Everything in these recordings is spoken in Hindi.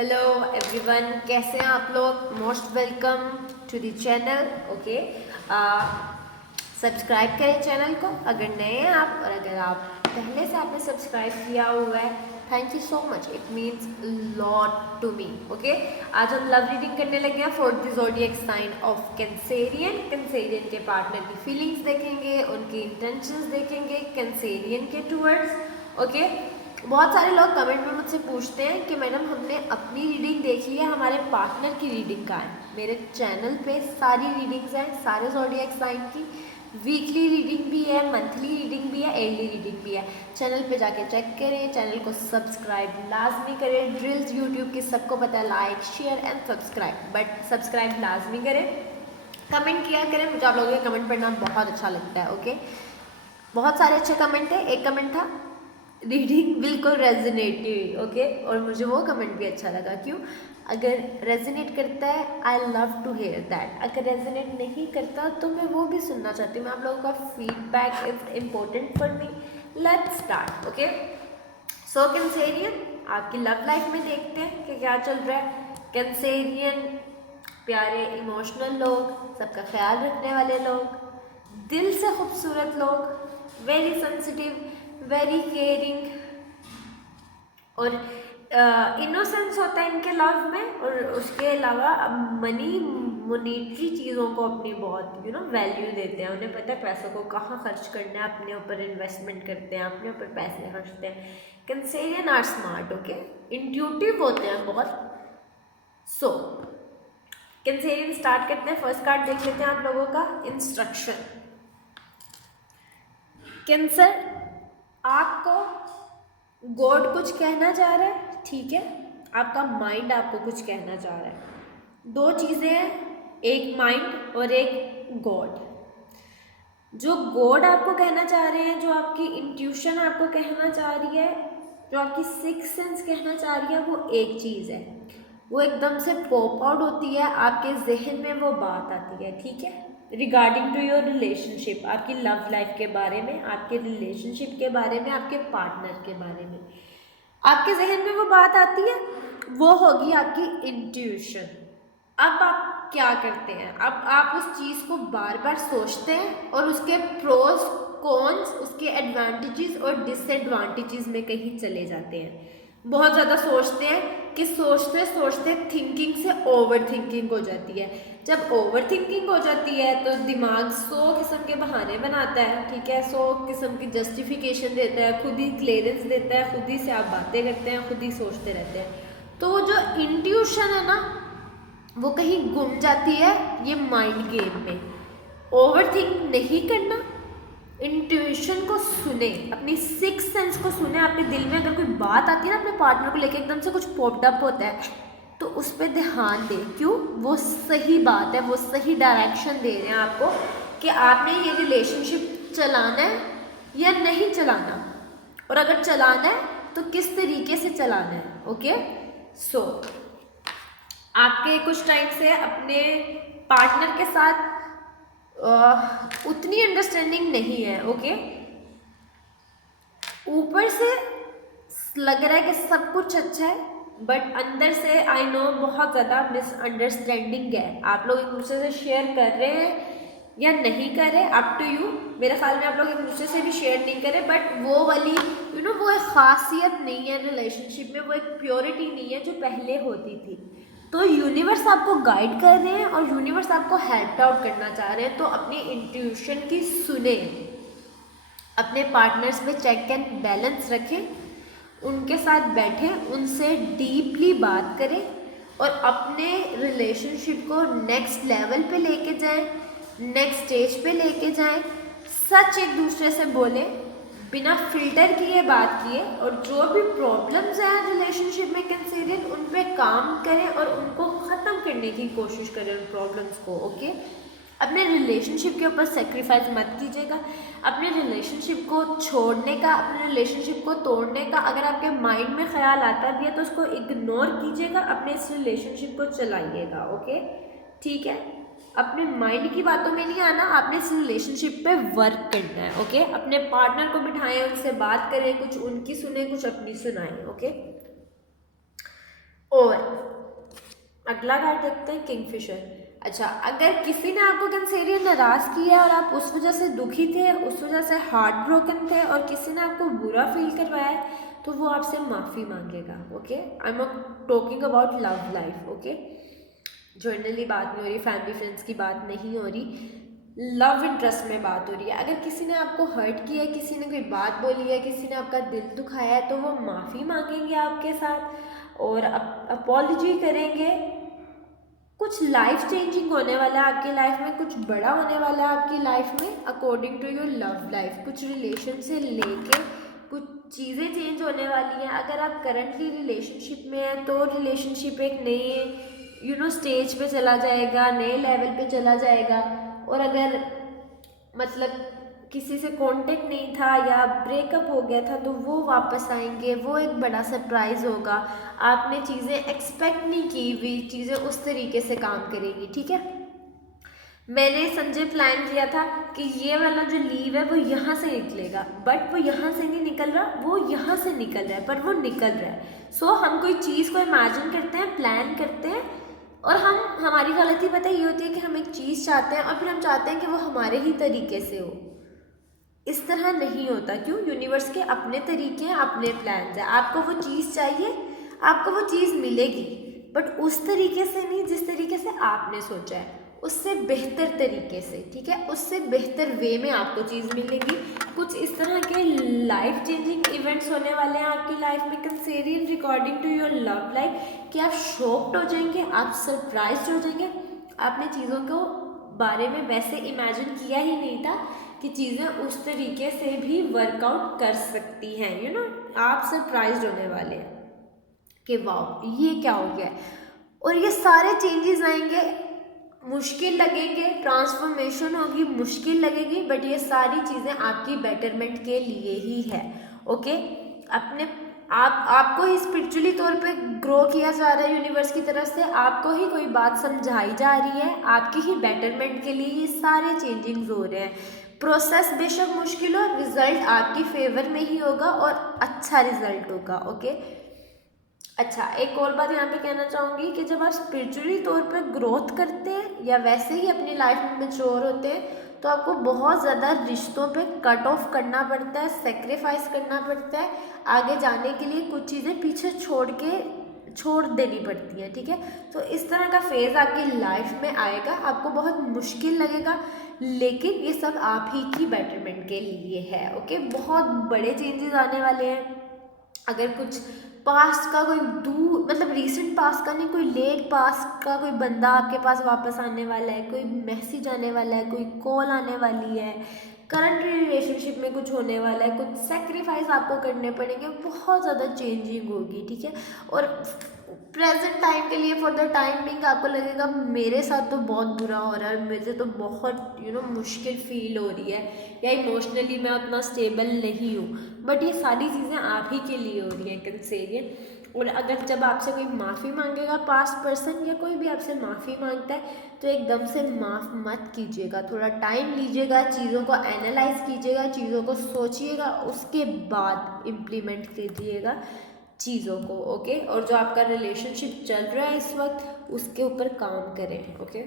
हेलो एवरीवन, कैसे हैं आप लोग। Most welcome to the channel. Okay, subscribe करें चैनल को अगर नए हैं आप, और अगर आप पहले से आपने सब्सक्राइब किया हुआ है, thank you so much, it means lot to me. Okay, आज हम लव रीडिंग करने लगे हैं for the zodiac sign of Cancerian. Cancerian के पार्टनर की फीलिंग्स देखेंगे, उनकी इंटेंशंस देखेंगे कैंसेरियन के टूवर्ड्स। ओके, बहुत सारे लोग कमेंट में मुझसे पूछते हैं कि मैडम हमने अपनी रीडिंग देखी है, हमारे पार्टनर की रीडिंग का है। मेरे चैनल पे सारी रीडिंग्स हैं, सारे ज़ोडिएक साइन की। वीकली रीडिंग भी है, मंथली रीडिंग भी है, एयरली रीडिंग भी है। चैनल पे जाके चेक करें, चैनल को सब्सक्राइब लाजमी करें। ड्रिल्स यूट्यूब की सबको पता है, like share and subscribe, but subscribe लाजमी करें, कमेंट किया करें। मुझे आप लोगों के कमेंट पढ़ना बहुत अच्छा लगता है। ओके, बहुत सारे अच्छे कमेंट है। एक कमेंट था रीडिंग बिल्कुल रेजोनेट हुई। ओके, और मुझे वो कमेंट भी अच्छा लगा। क्यों? अगर रेजोनेट करता है I love to hear that, अगर रेजोनेट नहीं करता तो मैं वो भी सुनना चाहती हूँ। मैं आप लोगों का feedback is important for me. Let's start. Okay, so Cancerian, आपकी लव लाइफ में देखते हैं कि क्या चल रहा है। कैंसेरियन प्यारे इमोशनल लोग, सबका ख्याल रखने वाले लोग, दिल से खूबसूरत लोग, वेरी सेंसिटिव, वेरी केयरिंग, और इनोसेंस होता है इनके लव में। और उसके अलावा मनी मोनेटरी चीज़ों को अपनी बहुत वैल्यू देते हैं। उन्हें पता है पैसों को कहाँ खर्च करना है, अपने ऊपर इन्वेस्टमेंट करते हैं, अपने ऊपर पैसे खर्चते हैं। Cancerian are smart. Okay, intuitive होते हैं बहुत। सो कैंसेरियन स्टार्ट करते हैं। फर्स्ट कार्ड देख लेते हैं आप लोगों का, इंस्ट्रक्शन। कैंसर, आपको गॉड कुछ कहना चाह रहा है, ठीक है, आपका माइंड आपको कुछ कहना चाह रहा है। दो चीज़ें हैं, एक माइंड और एक गॉड। जो गॉड आपको कहना चाह रहे हैं, जो आपकी इंट्यूशन आपको कहना चाह रही है, जो आपकी सिक्स सेंस कहना चाह रही है, वो एक चीज़ है। वो एकदम से पॉप आउट होती है, आपके जहन में वो बात आती है, ठीक है, रिगार्डिंग टू योर रिलेशनशिप, आपकी लव लाइफ के बारे में, आपके रिलेशनशिप के बारे में, आपके पार्टनर के बारे में आपके जहन में वो बात आती है। वो होगी आपकी इंट्यूशन। अब आप क्या करते हैं? अब आप उस चीज़ को बार बार सोचते हैं और उसके प्रोस कॉन्स, उसके एडवांटेजेस और डिसएडवांटेजेस में कहीं चले जाते हैं। बहुत ज़्यादा सोचते हैं कि सोचते सोचते थिंकिंग से ओवर थिंकिंग हो जाती है। जब ओवर थिंकिंग हो जाती है तो दिमाग 100 किस्म के बहाने बनाता है, ठीक है, 100 किस्म की जस्टिफिकेशन देता है, खुद ही क्लियरेंस देता है, खुद ही से आप बातें करते हैं, खुद ही सोचते रहते हैं। तो जो इंट्यूशन है ना, वो कहीं गुम जाती है ये माइंड गेम में। ओवर थिंक नहीं करना, इंट्यूशन को सुने, अपनी सिक्स सेंस को सुने। आपके दिल में अगर कोई बात आती है ना अपने पार्टनर को लेके, एकदम से कुछ पॉप्ड अप होता है, तो उस पर ध्यान दें। क्यों? वो सही बात है, वो सही डायरेक्शन दे रहे हैं आपको कि आपने ये रिलेशनशिप चलाना है या नहीं चलाना, और अगर चलाना है तो किस तरीके से चलाना है। ओके, सो आपके कुछ टाइम से अपने पार्टनर के साथ उतनी अंडरस्टैंडिंग नहीं है। ओके, ऊपर से लग रहा है कि सब कुछ अच्छा है, बट अंदर से आई नो बहुत ज़्यादा मिसअंडरस्टैंडिंग है। आप लोग एक दूसरे से शेयर कर रहे हैं या नहीं कर रहे, अप टू यू। मेरे ख्याल में आप लोग एक दूसरे से भी शेयर नहीं कर रहे, बट वो वाली वो एक खासियत नहीं है रिलेशनशिप में, वो एक प्योरिटी नहीं है जो पहले होती थी। तो यूनिवर्स आपको गाइड कर रहे हैं और यूनिवर्स आपको हेल्प आउट करना चाह रहे हैं। तो अपनी इंट्यूशन की सुने, अपने पार्टनर्स पे चेक एंड बैलेंस रखें, उनके साथ बैठें, उनसे डीपली बात करें और अपने रिलेशनशिप को नेक्स्ट लेवल पे लेके जाएं, नेक्स्ट स्टेज पे लेके जाएं। सच एक दूसरे से बोलें, बिना फिल्टर किए बात किए, और जो भी प्रॉब्लम्स हैं रिलेशनशिप में कैंसेरियन, उन पे काम करें और उनको ख़त्म करने की कोशिश करें उन प्रॉब्लम्स को। ओके, अपने रिलेशनशिप के ऊपर सेक्रीफाइस मत कीजिएगा। अपने रिलेशनशिप को छोड़ने का, अपने रिलेशनशिप को तोड़ने का अगर आपके माइंड में ख्याल आता भी है तो उसको इग्नोर कीजिएगा, अपने इस रिलेशनशिप को चलाइएगा। ओके, ठीक है, अपने माइंड की बातों में नहीं आना, आपने इस रिलेशनशिप पे वर्क करना है। ओके, अपने पार्टनर को बिठाएं, उनसे बात करें, कुछ उनकी सुने, कुछ अपनी सुनाएं। ओके, और अगला कार्ड देखते हैं किंगफिशर। अच्छा, अगर किसी ने आपको कैंसेरियन नाराज किया और आप उस वजह से दुखी थे, उस वजह से हार्ट ब्रोकन थे और किसी ने आपको बुरा फील करवाया है, तो वो आपसे माफ़ी मांगेगा। Okay, I am not talking about love life. Okay, generally बात नहीं हो रही, फैमिली फ्रेंड्स की बात नहीं हो रही, लव इंटरेस्ट में बात हो रही है। अगर किसी ने आपको हर्ट किया है, किसी ने कोई बात बोली है, किसी ने आपका दिल दुखाया है, तो वो माफ़ी मांगेंगे आपके साथ और अपॉलॉजी करेंगे। कुछ लाइफ चेंजिंग होने वाला है आपकी लाइफ में, कुछ बड़ा होने वाला है आपकी लाइफ में according to your love life. कुछ रिलेशन से लेके कुछ चीज़ें चेंज होने वाली हैं। अगर आप करंटली रिलेशनशिप में हैं तो रिलेशनशिप एक नई स्टेज पे चला जाएगा, नए लेवल पे चला जाएगा। और अगर मतलब किसी से कांटेक्ट नहीं था या ब्रेकअप हो गया था तो वो वापस आएंगे, वो एक बड़ा सरप्राइज़ होगा। आपने चीज़ें एक्सपेक्ट नहीं की हुई चीज़ें उस तरीके से काम करेगी। ठीक है, मैंने संजय प्लान किया था कि ये वाला जो लीव है वो यहाँ से निकलेगा, बट वो यहाँ से नहीं निकल रहा, वो यहाँ से निकल रहा है, पर वो निकल रहा है। सो हम कोई चीज़ को इमेजिन करते हैं, प्लान करते हैं, और हमारी गलती पता ये होती है कि हम एक चीज़ चाहते हैं और फिर हम चाहते हैं कि वो हमारे ही तरीके से हो। इस तरह नहीं होता। क्यों? यूनिवर्स के अपने तरीके हैं, अपने प्लान्स हैं। आपको वो चीज़ चाहिए, आपको वो चीज़ मिलेगी, बट उस तरीके से नहीं जिस तरीके से आपने सोचा है, उससे बेहतर तरीके से। ठीक है, उससे बेहतर वे में आपको चीज़ मिलेगी। कुछ इस तरह के लाइफ चेंजिंग इवेंट्स होने वाले हैं आपकी लाइफ में Cancerian according to your love life, कि आप शॉक्ड हो जाएंगे, आप सरप्राइज्ड हो जाएंगे। आपने चीज़ों को बारे में वैसे इमेजिन किया ही नहीं था कि चीज़ें उस तरीके से भी वर्कआउट कर सकती हैं। आप सरप्राइज्ड होने वाले हैं कि वाह ये क्या हो गया। और ये सारे चेंजेस आएंगे, मुश्किल लगेंगे, ट्रांसफॉर्मेशन होगी, मुश्किल लगेगी, बट ये सारी चीज़ें आपकी बेटरमेंट के लिए ही है। ओके, अपने आपको ही स्पिरिचुअली तौर पे ग्रो किया जा रहा है यूनिवर्स की तरफ से, आपको ही कोई बात समझाई जा रही है, आपकी ही बेटरमेंट के लिए ये सारे चेंजिंग्स हो रहे हैं। प्रोसेस बेशक मुश्किल हो, रिजल्ट आपकी फेवर में ही होगा और अच्छा रिजल्ट होगा। ओके, अच्छा, एक और बात यहाँ पे कहना चाहूँगी कि जब आप स्पिरिचुअली तौर पे ग्रोथ करते हैं या वैसे ही अपनी लाइफ में मैच्योर होते हैं, तो आपको बहुत ज़्यादा रिश्तों पे कट ऑफ करना पड़ता है, सेक्रीफाइस करना पड़ता है। आगे जाने के लिए कुछ चीज़ें पीछे छोड़ देनी पड़ती हैं। ठीक है, तो इस तरह का फेज़ आपकी लाइफ में आएगा, आपको बहुत मुश्किल लगेगा, लेकिन ये सब आप ही की बेटरमेंट के लिए है। ओके, बहुत बड़े चेंजेस आने वाले हैं। अगर कुछ पास्ट का कोई दूर मतलब रीसेंट पास्ट का नहीं, कोई लेट पास्ट का कोई बंदा आपके पास वापस आने वाला है, कोई मैसेज आने वाला है, कोई कॉल आने वाली है, करंट रिलेशनशिप में कुछ होने वाला है, कुछ सेक्रीफाइस आपको करने पड़ेंगे, बहुत ज़्यादा चेंजिंग होगी। ठीक है, और प्रेजेंट टाइम के लिए फॉर द टाइम बिंग आपको लगेगा मेरे साथ तो बहुत बुरा हो रहा है, मुझे तो बहुत मुश्किल फील हो रही है, या इमोशनली मैं उतना स्टेबल नहीं हूँ, बट ये सारी चीज़ें आप ही के लिए हो रही हैं कंसेरियन। और अगर जब आपसे कोई माफ़ी मांगेगा, पास्ट पर्सन या कोई भी आपसे माफ़ी मांगता है, तो एकदम से माफ़ मत कीजिएगा, थोड़ा टाइम लीजिएगा, चीज़ों को एनालाइज कीजिएगा, चीज़ों को सोचिएगा, उसके बाद इम्प्लीमेंट कीजिएगा चीज़ों को। ओके, और जो आपका रिलेशनशिप चल रहा है इस वक्त, उसके ऊपर काम करें। Okay,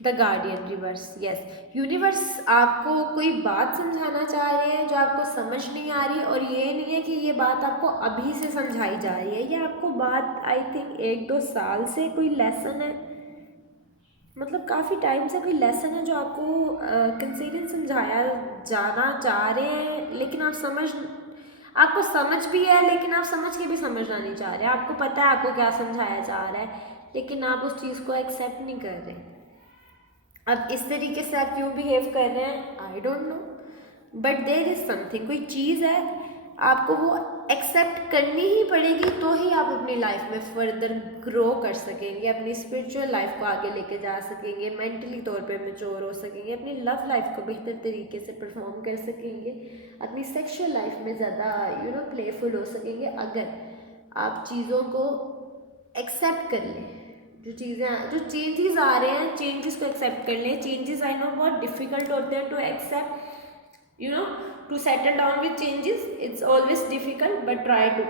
the guardian reverse. Yes, universe आपको कोई बात समझाना चाह रहे हैं जो आपको समझ नहीं आ रही, और ये नहीं है कि ये बात आपको अभी से समझाई जा रही है, ये आपको बात आई थिंक 1-2 साल से कोई लेसन है, मतलब काफ़ी टाइम से कोई लेसन है जो आपको कंसीडर समझाया जाना चाह रहे हैं, लेकिन आपको समझ भी है, लेकिन आप समझ के भी समझना नहीं चाह रहे। आपको पता है आपको क्या समझाया जा रहा है, लेकिन आप उस चीज़ को एक्सेप्ट नहीं कर रहे। अब इस तरीके से आप क्यों बिहेव कर रहे हैं, I don't know, but there is something, कोई चीज़ है, आपको वो एक्सेप्ट करनी ही पड़ेगी, तो ही आप अपनी लाइफ में फर्दर ग्रो कर सकेंगे, अपनी स्पिरिचुअल लाइफ को आगे लेके जा सकेंगे, मेंटली तौर पे मैच्योर हो सकेंगे, अपनी लव लाइफ को बेहतर तरीके से परफॉर्म कर सकेंगे, अपनी सेक्सुअल लाइफ में ज़्यादा प्लेफुल हो सकेंगे, अगर आप चीज़ों को एक्सेप्ट कर लें। जो चेंजेस आ रहे हैं, चेंजेस को एक्सेप्ट कर लें। चेंजेस आई नो बहुत डिफिकल्ट होते हैं to accept, to settle down with changes, it's always difficult, but try to.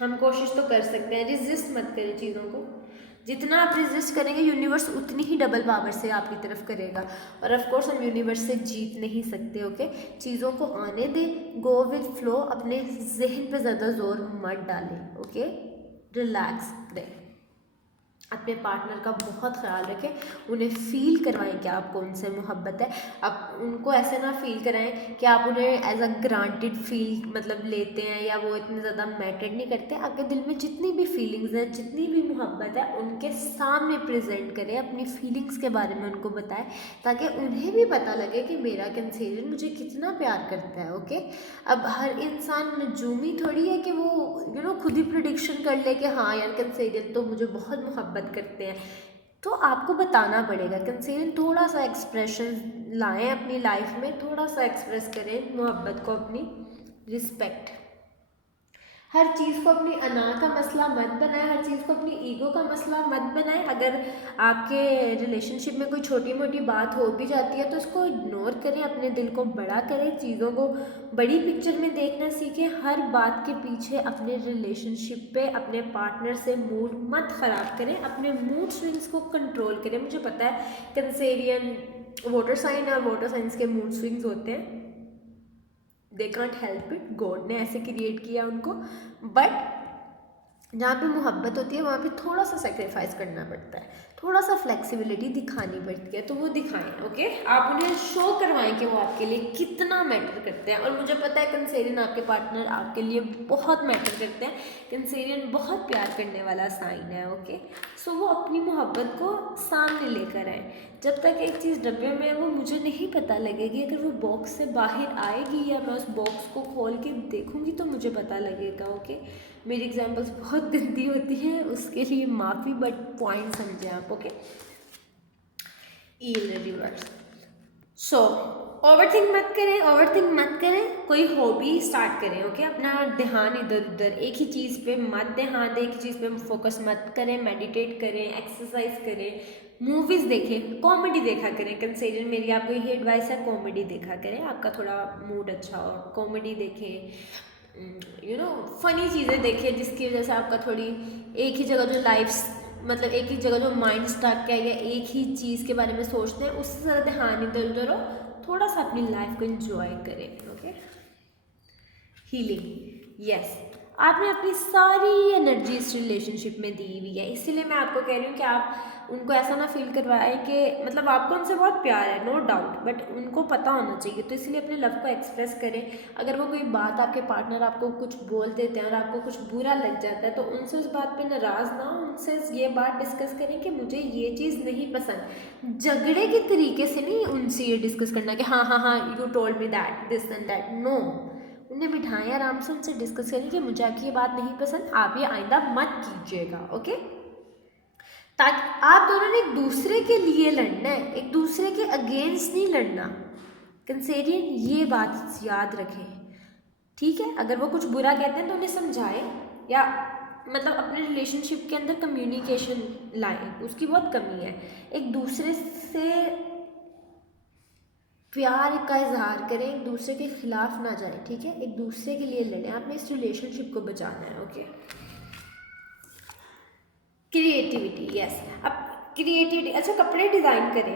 हम कोशिश तो कर सकते हैं, रेजिस्ट मत करें चीज़ों को। जितना आप रेजिस्ट करेंगे यूनिवर्स उतनी ही डबल पावर से आपकी तरफ करेगा। और ऑफ कोर्स हम यूनिवर्स से जीत नहीं सकते। ओके, चीज़ों को आने दें, गो विद फ्लो, अपने जहन पे ज़्यादा जोर मत डालें। ओके, रिलैक्स रहें, अपने पार्टनर का बहुत ख्याल रखें, उन्हें फ़ील करवाएं कि आपको उनसे मोहब्बत है। आप उनको ऐसे ना फ़ील कराएं कि आप उन्हें एज अ ग्रांटेड फील मतलब लेते हैं या वो इतने ज़्यादा मैटर नहीं करते। आपके दिल में जितनी भी फीलिंग्स है, जितनी भी मोहब्बत है, उनके सामने प्रेजेंट करें, अपनी फीलिंग्स के बारे में उनको बताएं, ताकि उन्हें भी पता लगे कि मेरा कैंसेरियन मुझे कितना प्यार करता है। ओके, अब हर इंसान नजूमी थोड़ी है कि वो खुद ही प्रिडिक्शन कर ले कि हाँ यार कैंसेरियन तो मुझे बहुत मोहब्बत करते हैं। तो आपको बताना पड़ेगा। कैंसेरियन थोड़ा सा एक्सप्रेशन लाएं अपनी लाइफ में, थोड़ा सा एक्सप्रेस करें मोहब्बत को, अपनी रिस्पेक्ट। हर चीज़ को अपनी अना का मसला मत बनाएं, हर चीज़ को अपनी ईगो का मसला मत बनाएं। अगर आपके रिलेशनशिप में कोई छोटी मोटी बात हो भी जाती है तो उसको इग्नोर करें, अपने दिल को बड़ा करें, चीज़ों को बड़ी पिक्चर में देखना सीखें। हर बात के पीछे अपने रिलेशनशिप पे, अपने पार्टनर से मूड मत ख़राब करें, अपने मूड स्विंग्स को कंट्रोल करें। मुझे पता है कैंसेरियन वाटर साइन और वाटर साइंस के मूड स्विंग्स होते हैं, they can't help it, God ने ऐसे क्रिएट किया उनको। बट जहाँ पे मोहब्बत होती है वहाँ पे थोड़ा सा सेक्रीफाइस करना पड़ता है, थोड़ा सा फ्लेक्सिबिलिटी दिखानी पड़ती है, तो वो दिखाएं। ओके, आप उन्हें शो करवाएं कि वो आपके लिए कितना मैटर करते हैं। और मुझे पता है कैंसेरियन, आपके पार्टनर आपके लिए बहुत मैटर करते हैं। कैंसेरियन बहुत प्यार करने वाला साइन है। ओके, सो वो अपनी मोहब्बत को सामने लेकर आए। जब तक एक चीज़ डब्बे में है वो मुझे नहीं पता लगेगी, अगर वो बॉक्स से बाहर आएगी या मैं उस बॉक्स को खोल के देखूंगी तो मुझे पता लगेगा। ओके, मेरी एग्जांपल्स बहुत गंदी होती हैं, उसके लिए माफ़ी, बट पॉइंट समझे आप। ओके, इन रिवर्स। सो ओवरथिंक मत करें, ओवरथिंक मत करें, कोई हॉबी स्टार्ट करें। ओके, अपना ध्यान इधर उधर एक ही चीज़ पे मत दें, हाँ एक ही चीज़ पे फोकस मत करें, मेडिटेट करें, एक्सरसाइज करें, मूवीज़ देखें, कॉमेडी देखा करें। कैंसेरियन, मेरी आपको यही एडवाइस है, कॉमेडी देखा करें, आपका थोड़ा मूड अच्छा हो, कॉमेडी देखें, फनी चीज़ें देखिए जिसकी वजह से आपका थोड़ी एक ही जगह जो मतलब एक ही जगह जो माइंड स्टक है या एक ही चीज़ के बारे में सोचते हैं उससे ज़्यादा ध्यान इधर उधर हो, थोड़ा सा अपनी लाइफ को एंजॉय करें। ओके, हीलिंग, यस, आपने अपनी सारी एनर्जी इस रिलेशनशिप में दी हुई है, इसीलिए मैं आपको कह रही हूँ कि आप उनको ऐसा ना फील करवाएं कि मतलब आपको उनसे बहुत प्यार है, नो डाउट, बट उनको पता होना चाहिए। तो इसलिए अपने लव को एक्सप्रेस करें। अगर वो कोई बात, आपके पार्टनर आपको कुछ बोल देते हैं और आपको कुछ बुरा लग जाता है तो उनसे उस बात पे नाराज़ ना हो, उनसे ये बात डिस्कस करें कि मुझे ये चीज़ नहीं पसंद। झगड़े के तरीके से नहीं उनसे ये डिस्कस करना कि हाँ हाँ हाँ you told me that this and that, no. उन्हें बिठाएं, आराम से उनसे डिस्कस करें कि मुझे आपकी ये बात नहीं पसंद, आप ये आइंदा मत कीजिएगा। ओके, ताकि आप दोनों ने एक दूसरे के लिए लड़ना है, एक दूसरे के अगेंस्ट नहीं लड़ना। कैंसेरियन, ये बात याद रखें, ठीक है? अगर वो कुछ बुरा कहते हैं तो उन्हें समझाएं, या मतलब अपने रिलेशनशिप के अंदर कम्युनिकेशन लाएं, उसकी बहुत कमी है। एक दूसरे से प्यार का इजहार करें, एक दूसरे के खिलाफ ना जाएं, ठीक है? एक दूसरे के लिए लड़ें, आपने इस रिलेशनशिप को बचाना है। ओके, क्रिएटिविटी, यस, अब क्रिएटिविटी, अच्छा कपड़े डिज़ाइन करें।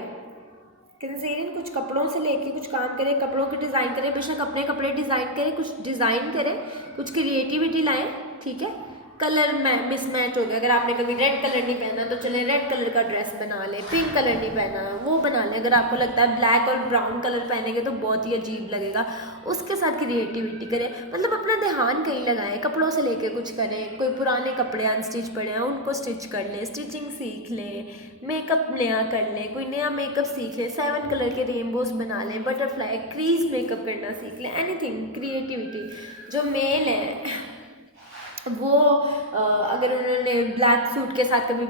कैंसेरियन कुछ कपड़ों से लेके कुछ काम करें, कपड़ों के डिज़ाइन करें, बेशक अपने कपड़े डिज़ाइन करें, कुछ डिज़ाइन करें, कुछ क्रिएटिविटी लाएं, ठीक है? कलर मिसमैच हो गया, अगर आपने कभी रेड कलर नहीं पहना तो चले रेड कलर का ड्रेस बना लें, पिंक कलर नहीं पहना वो बना लें। अगर आपको लगता है ब्लैक और ब्राउन कलर पहनेंगे तो बहुत ही अजीब लगेगा, उसके साथ क्रिएटिविटी करें। मतलब अपना ध्यान कहीं लगाएं, कपड़ों से लेके कुछ करें, कोई पुराने कपड़े अनस्टिच पड़े हैं उनको स्टिच कर लें, स्टिचिंग सीख लें, मेकअप नया कर लें, कोई नया मेकअप सीख लें, 7 कलर के रेनबोज बना लें, बटरफ्लाई क्रीज मेकअप करना सीख लें, एनीथिंग क्रिएटिविटी। जो मेल है वो अगर उन्होंने ब्लैक सूट के साथ कभी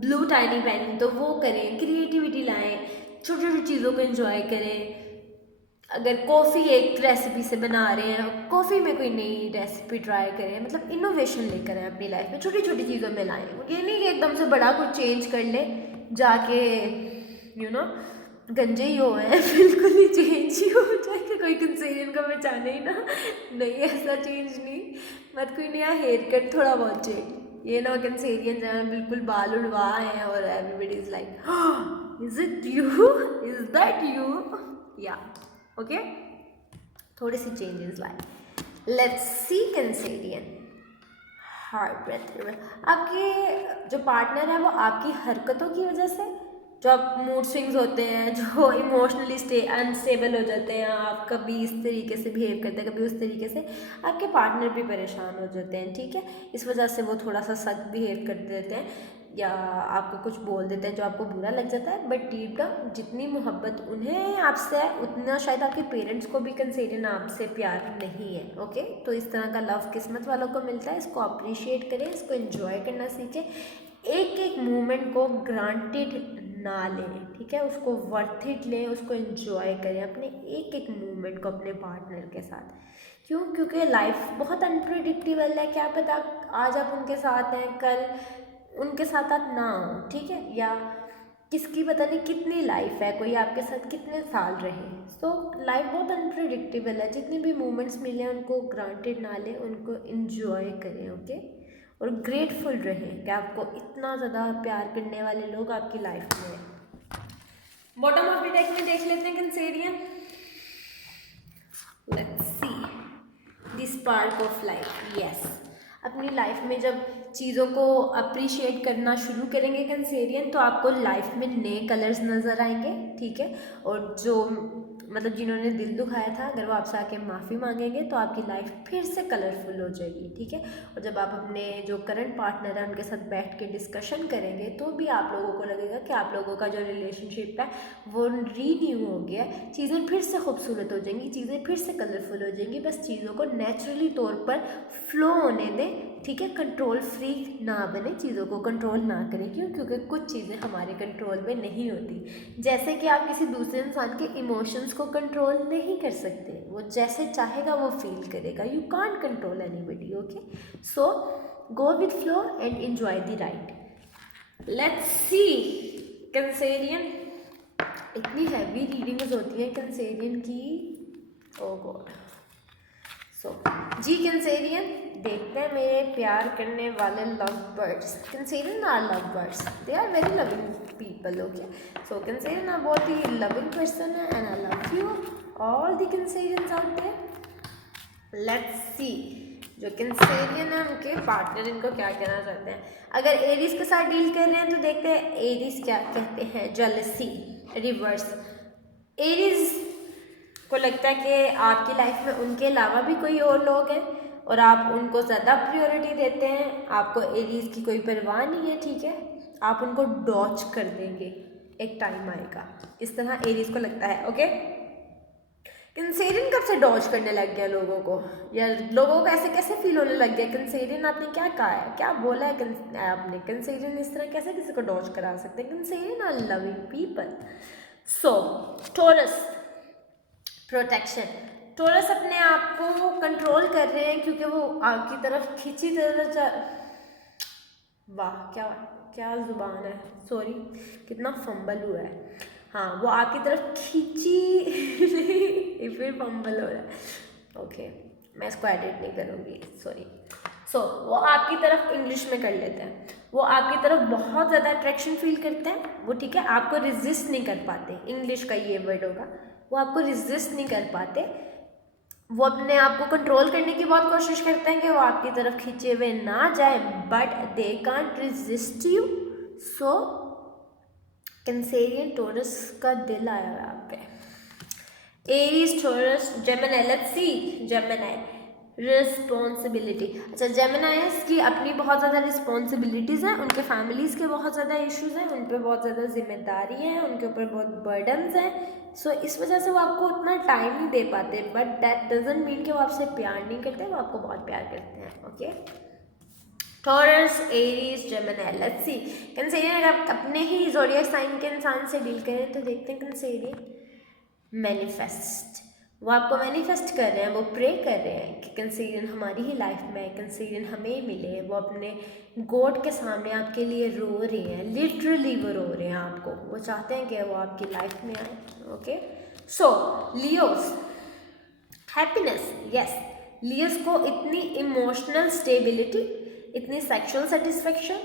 ब्लू टाई नहीं पहनी तो वो करें, क्रिएटिविटी लाएं, छोटी छोटी चीज़ों को एंजॉय करें। अगर कॉफ़ी एक रेसिपी से बना रहे हैं, कॉफ़ी में कोई नई रेसिपी ट्राई करें, मतलब इनोवेशन लेकर आएं अपनी लाइफ में, छोटी छोटी चीज़ों में लाएं। ये नहीं कि एकदम से बड़ा कुछ चेंज कर ले जाके गंजे ही हो हैं बिल्कुल ही चेंज ही हो जाएगा, कोई कोई कंसेरियन को पहचाने ही ना। नहीं, ऐसा चेंज नहीं, मत कोई नया हेयर कट थोड़ा बहुत चेंज। ये ना कंसेरियन जहाँ बिल्कुल बाल उड़वा हैं और everybody is like is it you, is that you, या ओके, थोड़ी सी चेंजेस लाए। Let's see Cancerian heart breath. आपके जो पार्टनर है वो आपकी हरकतों की वजह से, जो आप मूड स्विंग्स होते हैं, जो इमोशनली अनस्टेबल हो जाते हैं, आप कभी इस तरीके से बिहेव करते हैं, कभी उस तरीके से, आपके पार्टनर भी परेशान हो जाते हैं, ठीक है। इस वजह से वो थोड़ा सा सख्त बिहेव कर देते हैं या आपको कुछ बोल देते हैं जो आपको बुरा लग जाता है, बट डीप डाउन जितनी मोहब्बत उन्हें आपसे है उतना शायद आपके पेरेंट्स को भी कंसीडर आपसे प्यार नहीं है, ओके। तो इस तरह का लव किस्मत वालों को मिलता है, इसको अप्रिशिएट करें, इसको एंजॉय करना सीखें, एक एक मोमेंट को ग्रांटेड ना लें, ठीक है, उसको वर्थ इट लें, उसको एंजॉय करें, अपने एक एक मोमेंट को अपने पार्टनर के साथ। क्यों? क्योंकि लाइफ बहुत अनप्रिडिक्टेबल है, क्या पता आज आप उनके साथ हैं, कल उनके साथ आप ना हो, ठीक है, या किसकी पता नहीं कितनी लाइफ है, कोई आपके साथ कितने साल रहे। सो लाइफ बहुत अनप्रिडिक्टेबल है, जितने भी मोमेंट्स मिले उनको ग्रांटेड ना लें, उनको एंजॉय करें, ओके, और ग्रेटफुल रहें कि आपको इतना ज़्यादा प्यार करने वाले लोग आपकी लाइफ में हैं। बॉटम ऑफ द डेक में देख लेते हैं कंसेरियन। Let's see the spark of life. Yes, अपनी लाइफ में जब चीज़ों को अप्रिशिएट करना शुरू करेंगे कंसेरियन, तो आपको लाइफ में नए कलर्स नज़र आएंगे, ठीक है, और जो मतलब जिन्होंने दिल दुखाया था, अगर वो आपसे आके माफ़ी मांगेंगे तो आपकी लाइफ फिर से कलरफुल हो जाएगी, ठीक है। और जब आप अपने जो करंट पार्टनर है उनके साथ बैठ के डिस्कशन करेंगे तो भी आप लोगों को लगेगा कि आप लोगों का जो रिलेशनशिप है वो रीन्यू हो गया, चीज़ें फिर से खूबसूरत हो जाएंगी, चीज़ें फिर से कलरफुल हो जाएंगी। बस चीज़ों को नेचुरली तौर पर फ्लो होने दें, ठीक है, कंट्रोल फ्री ना बने, चीज़ों को कंट्रोल ना करें। क्यों? क्योंकि कुछ चीज़ें हमारे कंट्रोल में नहीं होती, जैसे कि आप किसी दूसरे इंसान के इमोशंस को कंट्रोल नहीं कर सकते, वो जैसे चाहेगा वो फील करेगा, you can't control anybody, okay. So go with flow and enjoy the ride. Let's see कंसेरियन। इतनी हैवी रीडिंग्स होती हैं कंसेरियन की, ओ गॉड। सो जी कंसेरियन, देखते हैं मेरे प्यार करने वाले love birds. Cancerian are love birds, they are very loving people, okay. So Cancerian are बहुत ही लविंग पर्सन है and I love you all the Cancerians out there. Let's see जो कंसेरियन है उनके पार्टनर इनको क्या कहना चाहते हैं। अगर एरीज के साथ डील कर रहे हैं तो देखते हैं एरीज क्या कहते हैं। Jealousy reverse. एरीज को लगता है कि आपकी लाइफ में उनके अलावा भी कोई और लोग हैं और आप उनको ज़्यादा प्रायोरिटी देते हैं, आपको एरीज की कोई परवाह नहीं है, ठीक है, आप उनको डॉच कर देंगे, एक टाइम आएगा, इस तरह एरीज को लगता है, ओके। कंसेरियन कब से डॉच करने लग गया लोगों को, या लोगों को ऐसे कैसे फील होने लग गया। कंसेरियन आपने क्या कहा है, क्या बोला है आपने, कंसेरियन इस तरह कैसे किसी को डॉच करा सकते हैं। Cancerian are loving people. So Taurus protection. Taurus अपने आप को कंट्रोल कर रहे हैं क्योंकि वो आपकी तरफ खींची तरह वाह क्या क्या जुबान है, सॉरी कितना फंबल हुआ है। हाँ, वो आपकी तरफ खींची फिर फंबल हो रहा है, ओके, मैं इसको एडिट नहीं करूँगी, सॉरी। सो वो आपकी तरफ इंग्लिश में कर लेते हैं, वो आपकी तरफ बहुत ज़्यादा अट्रैक्शन फील करते हैं, वो ठीक है आपको रिजिस्ट नहीं कर पाते, इंग्लिश का ये वर्ड होगा, वो आपको रिजिस्ट नहीं कर पाते, वो अपने आप को कंट्रोल करने की बहुत कोशिश करते हैं कि वो आपकी तरफ खींचे हुए ना जाए, but they can't resist you. So कंसेरियन taurus का दिल आया है आप पे। Aries Taurus Gemini. Let's see Gemini responsibility. अच्छा, जेमिनीज की अपनी बहुत ज़्यादा रिस्पॉन्सिबिलिटीज़ हैं, उनके फैमिलीज़ के बहुत ज़्यादा इश्यूज़ हैं, उन पर बहुत ज़्यादा जिम्मेदारी है, उनके ऊपर बहुत बर्डन्स हैं। सो इस वजह से वो आपको उतना टाइम नहीं दे पाते, बट दैट डजंट मीन कि वो आपसे प्यार नहीं करते, वो आपको बहुत प्यार करते हैं, okay. Taurus, Aries, Gemini. Let's see कंसेरियन। अगर आप अपने ही ज़ोडिएक साइन के इंसान से डील करें तो देखते हैं कंसेरियन मैनिफेस्ट। वो आपको मैनिफेस्ट कर रहे हैं, वो प्रे कर रहे हैं कि कंसेरियन हमारी ही लाइफ में, कंसेरियन हमें मिले। वो अपने गॉड के सामने आपके लिए रो रहे हैं, लिटरली वो रो रहे हैं आपको, वो चाहते हैं कि वो आपकी लाइफ में आए, ओके। सो लियोस हैप्पीनेस, यस। लियोस को इतनी इमोशनल स्टेबिलिटी, इतनी सेक्सुअल सेटिस्फेक्शन,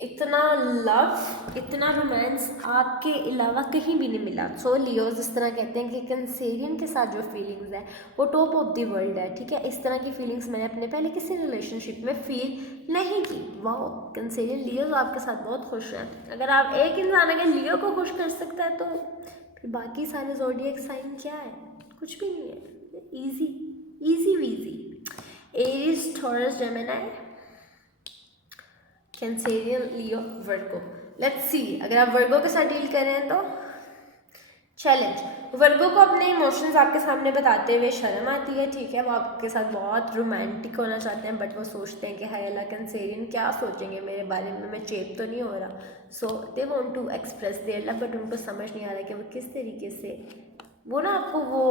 इतना लव, इतना रोमांस आपके अलावा कहीं भी नहीं मिला। सो लियोज इस तरह कहते हैं कि कैंसेरियन के साथ जो फीलिंग्स है वो टॉप ऑफ द वर्ल्ड है, ठीक है। इस तरह की फीलिंग्स मैंने अपने पहले किसी रिलेशनशिप में फील नहीं की। वाह, कैंसेरियन लियोज आपके साथ बहुत खुश हैं। अगर आप एक इंसान अगर लियो को खुश कर सकता है तो फिर बाकी सारे ज़ोडिएक साइन क्या है? कुछ भी नहीं है, ईजी ईजी वीजी। Aries, Taurus, Gemini, Cancerian, Leo, Virgo. Let's see, अगर आप वर्गो के साथ डील कर रहे हैं तो चैलेंज। वर्गो को अपने इमोशंस आपके सामने बताते हुए शर्म आती है, ठीक है। वो आपके साथ बहुत रोमांटिक होना चाहते हैं, बट वो सोचते हैं कि हाय अल्लाह, कैंसेरियन क्या सोचेंगे मेरे बारे में, मैं चेप तो नहीं हो रहा। So they want to express their love, but उनको समझ नहीं आ रहा कि वो किस तरीके से वो ना आपको वो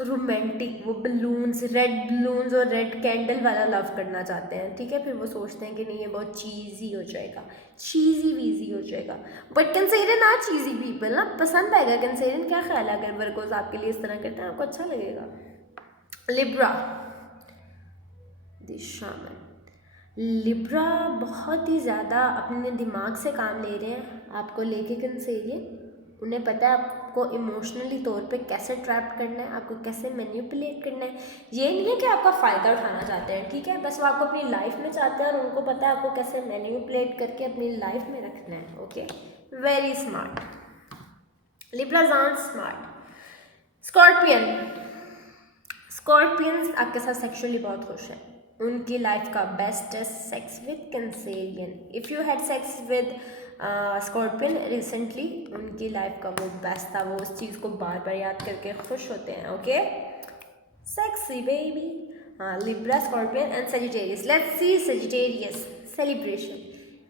रोमांटिक, वो बलून्स, रेड बलून्स और रेड कैंडल वाला लव करना चाहते हैं, ठीक है। फिर वो सोचते हैं कि नहीं ये बहुत चीज़ी हो जाएगा, चीज़ी वीजी हो जाएगा। But Cancerian are cheesy people ना, पसंद आएगा। कैंसेरियन क्या ख्याल है अगर वर्गोस आपके लिए इस तरह करते हैं, आपको अच्छा लगेगा। लिब्रा, दिशामन। लिब्रा बहुत ही ज़्यादा अपने दिमाग से काम ले रहे हैं आपको लेके कैंसेरियन। उन्हें पता है आपको इमोशनली तौर पे कैसे ट्रैप करना है, आपको कैसे मैनिपुलेट करना है। ये नहीं है कि आपका फ़ायदा उठाना चाहते हैं, ठीक है, बस वो आपको अपनी लाइफ में चाहते हैं और उनको पता है आपको कैसे मैनिपुलेट करके अपनी लाइफ में रखना है। Okay, very smart. Libras are smart. Scorpion, Scorpions आपके साथ सेक्सुअली बहुत खुश हैं। उनकी लाइफ का बेस्ट है sex with Cancerian. If you had sex with scorpion recently, उनकी लाइफ का वो बेस्ट था, वो उस चीज़ को बार बार याद करके खुश होते हैं। Okay, sexy baby. हाँ, Libra, Scorpion and Sagittarius. Let's see Sagittarius celebration.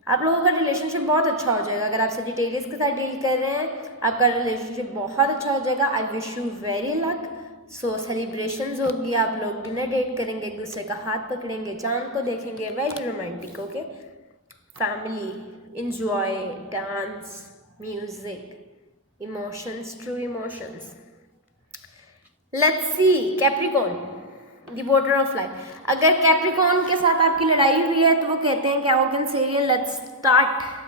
आप लोगों का रिलेशनशिप बहुत अच्छा हो जाएगा अगर आप सेजिटेरियस के साथ डील कर रहे हैं। आपका रिलेशनशिप बहुत अच्छा हो जाएगा। I wish you very luck. So celebrations होगी, आप लोग डिनर डेट करेंगे, एक दूसरे का हाथ पकड़ेंगे, चांद को देखेंगे, very romantic. Okay, family, enjoy, dance, music, emotions, true emotions. Let's see Capricorn, the water of life. अगर कैप्रिकॉर्न के साथ आपकी लड़ाई हुई है तो वो कहते हैं क्या, वो Cancerian let's start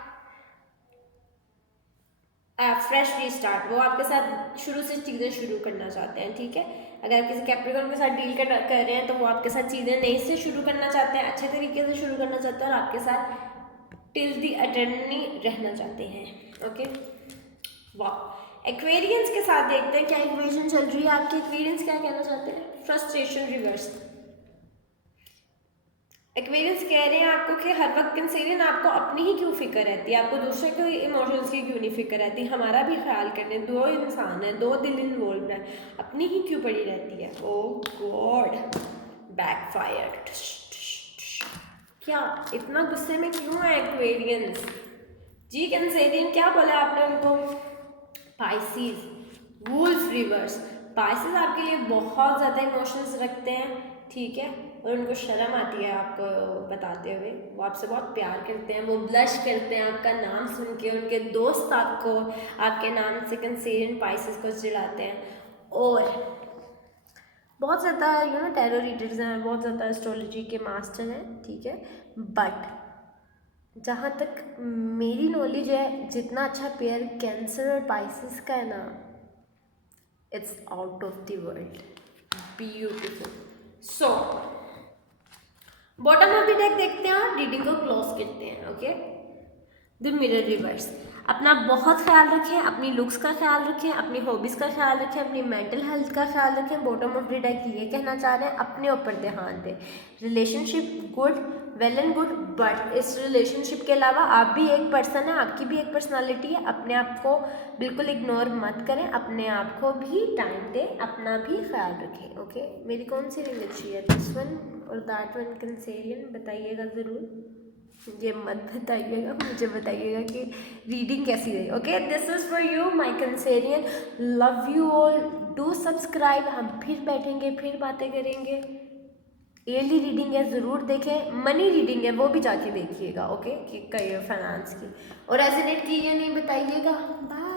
fresh restart. वो आपके साथ शुरू से चीज़ें शुरू करना चाहते हैं, ठीक है। अगर आप किसी कैप्रिकॉर्न के साथ डील कर रहे हैं तो वो आपके साथ चीज़ें नई से शुरू करना चाहते हैं, अच्छे तरीके से शुरू करना चाहते हैं और आपके साथ टिल दी एटर्नी रहना चाहते हैं। ओके, वाह। एक्वेरियंस के साथ देखते हैं क्या इक्वेशन चल रही है आपके। एक्वेरियंस क्या कहना चाहते हैं? Frustration reverse. एक्वेरियंस कह रहे हैं आपको कि हर वक्त कैंसेरियन आपको अपनी ही क्यों फिक्र रहती है, आपको दूसरे के इमोशंस की क्यों नहीं फिक्र रहती, हमारा भी ख्याल करने, दो इंसान है, दो दिल इन्वॉल्व है, अपनी ही क्यों पड़ी रहती है। ओ गॉड, बैकफायर। क्या इतना गुस्से में क्यों है एक्वेरियंस जी? कैंसेरियन क्या बोला आपने उनको? Pisces, wolf reverse. पाइसिस आपके लिए बहुत ज़्यादा इमोशंस रखते हैं, ठीक है, और उनको शर्म आती है आपको बताते हुए। वो आपसे बहुत प्यार करते हैं, वो ब्लश करते हैं आपका नाम सुन के, उनके दोस्त आपको आपके नाम से कैंसेरियन पाइसिस को चिढ़ाते हैं। और बहुत ज़्यादा टैरो रीडर्स हैं, बहुत ज़्यादा एस्ट्रोलॉजी के मास्टर हैं, ठीक है, बट जहाँ तक मेरी नॉलेज है, जितना अच्छा पेयर कैंसर और पाइसिस का है ना, it's out of the world, beautiful. So bottom of the deck देखते हैं और रीडिंग को क्लोज करते हैं। Okay, the mirror reverse. अपना बहुत ख्याल रखें, अपनी लुक्स का ख्याल रखें, अपनी हॉबीज़ का ख्याल रखें, अपनी मेंटल हेल्थ का ख्याल रखें। बॉटम ऑफ द डेक ये कहना चाह रहे हैं अपने ऊपर ध्यान दें। Relationship good, well and good, but इस रिलेशनशिप के अलावा आप भी एक पर्सन है, आपकी भी एक पर्सनालिटी है। अपने आप को बिल्कुल इग्नोर मत करें, अपने आप को भी टाइम दें, अपना भी ख्याल रखें। ओके, मेरी कौन सी रिंग अच्छी है, दिस वन और दैट वन? कैंसेरियन बताइएगा ज़रूर, मुझे मत बताइएगा, मुझे बताइएगा कि रीडिंग कैसी रही। Okay, this is for you my Cancerian, love you all, do subscribe. हम फिर बैठेंगे, फिर बातें करेंगे। ईयरली रीडिंग है, ज़रूर देखें। मनी रीडिंग है, वो भी जाके देखिएगा। ओके, कि करियर फाइनेंस की, और रेजोनेट की या नहीं बताइएगा। बाय।